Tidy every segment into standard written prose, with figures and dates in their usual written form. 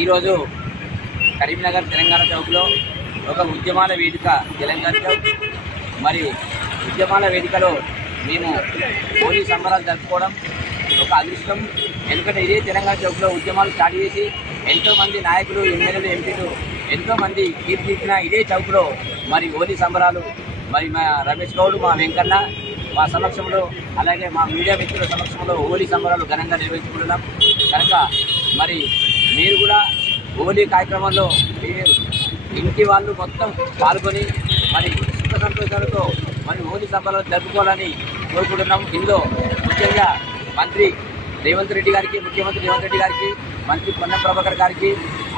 ఈరోజు కరీంనగర్ తెలంగాణ చౌక్లో ఒక ఉద్యమాల వేదిక తెలంగాణ చౌక్ మరి ఉద్యమాల వేదికలో మేము హోలీ సంబరాలు జరుపుకోవడం ఒక అదృష్టం. ఎందుకంటే ఇదే తెలంగాణ చౌక్లో ఉద్యమాలు స్టార్ట్ చేసి ఎంతోమంది నాయకులు, ఎమ్మెల్యేలు, ఎంపీలు ఎంతోమంది కీర్తించిన ఇదే చౌక్లో మరి హోలీ సంబరాలు మరి మా రమేష్ గౌడ్, మా వెంకన్న మా సమక్షంలో, అలాగే మా మీడియా మిత్రుల సమక్షంలో హోలీ సంబరాలు ఘనంగా నిర్వహించుకుంటున్నాం. కనుక మరి మీరు కూడా హోలీ కార్యక్రమంలో ఇంటి వాళ్ళు మొత్తం పాల్గొని మరి సుఖ సంతోషాలతో మరి హోలీ సంబరాలు జరుపుకోవాలని కోరుకుంటున్నాం. ఇందులో ముఖ్యంగా మంత్రి రేవంత్ రెడ్డి గారికి, ముఖ్యమంత్రి రేవంత్ రెడ్డి గారికి, మంత్రి పొన్నం ప్రభాకర్ గారికి,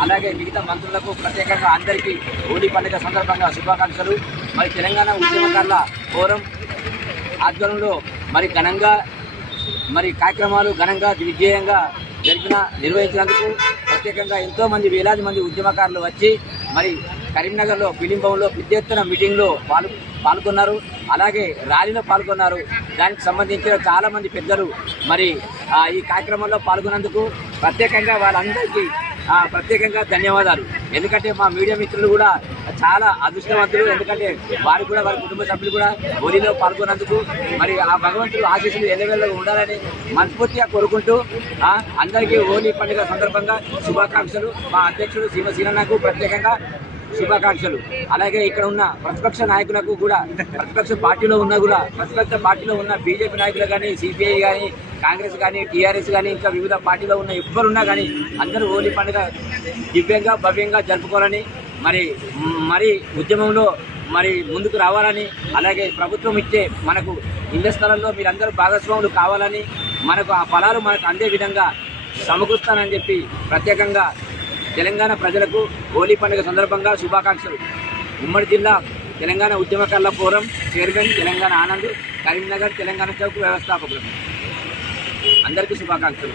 అలాగే మిగతా మంత్రులకు ప్రత్యేకంగా అందరికీ హోలీ పండుగ సందర్భంగా శుభాకాంక్షలు. మరి తెలంగాణ ఉద్యమకారుల ఫోరం ఆధ్వర్యంలో మరి ఘనంగా మరి కార్యక్రమాలు ఘనంగా విజయంగా నిర్వహించినందుకు ప్రత్యేకంగా ఎంతోమంది వేలాది మంది ఉద్యమకారులు వచ్చి మరి కరీంనగర్లో ఫిలిం భవన్లో పెద్ద ఎత్తున మీటింగ్లో పాల్గొన్నారు. అలాగే ర్యాలీలో పాల్గొన్నారు. దానికి సంబంధించిన చాలామంది పెద్దలు మరి ఈ కార్యక్రమంలో పాల్గొన్నందుకు ప్రత్యేకంగా వాళ్ళందరికీ ప్రత్యేకంగా ధన్యవాదాలు. ఎందుకంటే మా మీడియా మిత్రులు కూడా చాలా అదృష్టవంతులు. ఎందుకంటే వారు కూడా, వారి కుటుంబ సభ్యులు కూడా హోలీలో పాల్గొన్నందుకు మరి ఆ భగవంతుడు ఆశీస్సులు ఎల్లవెల్లగా ఉండాలని మనస్ఫూర్తిగా కోరుకుంటూ అందరికీ హోలీ పండుగ సందర్భంగా శుభాకాంక్షలు. మా అధ్యక్షుడు సీనన్నకు ప్రత్యేకంగా శుభాకాంక్షలు. అలాగే ఇక్కడ ఉన్న ప్రతిపక్ష నాయకులకు కూడా, ప్రతిపక్ష పార్టీలో ఉన్న బీజేపీ నాయకులు కానీ, సిపిఐ కానీ, కాంగ్రెస్ కానీ, టీఆర్ఎస్ కానీ, ఇంకా వివిధ పార్టీలో ఉన్న ఎవ్వరున్నా కానీ అందరూ హోలీ పండుగ దివ్యంగా భవ్యంగా జరుపుకోవాలని మరి ఉద్యమంలో మరి ముందుకు రావాలని, అలాగే ప్రభుత్వం ఇచ్చే మనకు ఇళ్ల స్థలంలో మీరందరూ భాగస్వాములు కావాలని, మనకు ఆ ఫలాలు మనకు అందే విధంగా సమకూరుస్తానని చెప్పి ప్రత్యేకంగా తెలంగాణ ప్రజలకు హోలీ పండుగ సందర్భంగా శుభాకాంక్షలు. ఉమ్మడి జిల్లా తెలంగాణ ఉద్యమకారుల ఫోరం చైర్మన్ తెలంగాణ ఆనంద్, కరీంనగర్ తెలంగాణ చౌక్ వ్యవస్థాపకులు అందరికీ శుభాకాంక్షలు.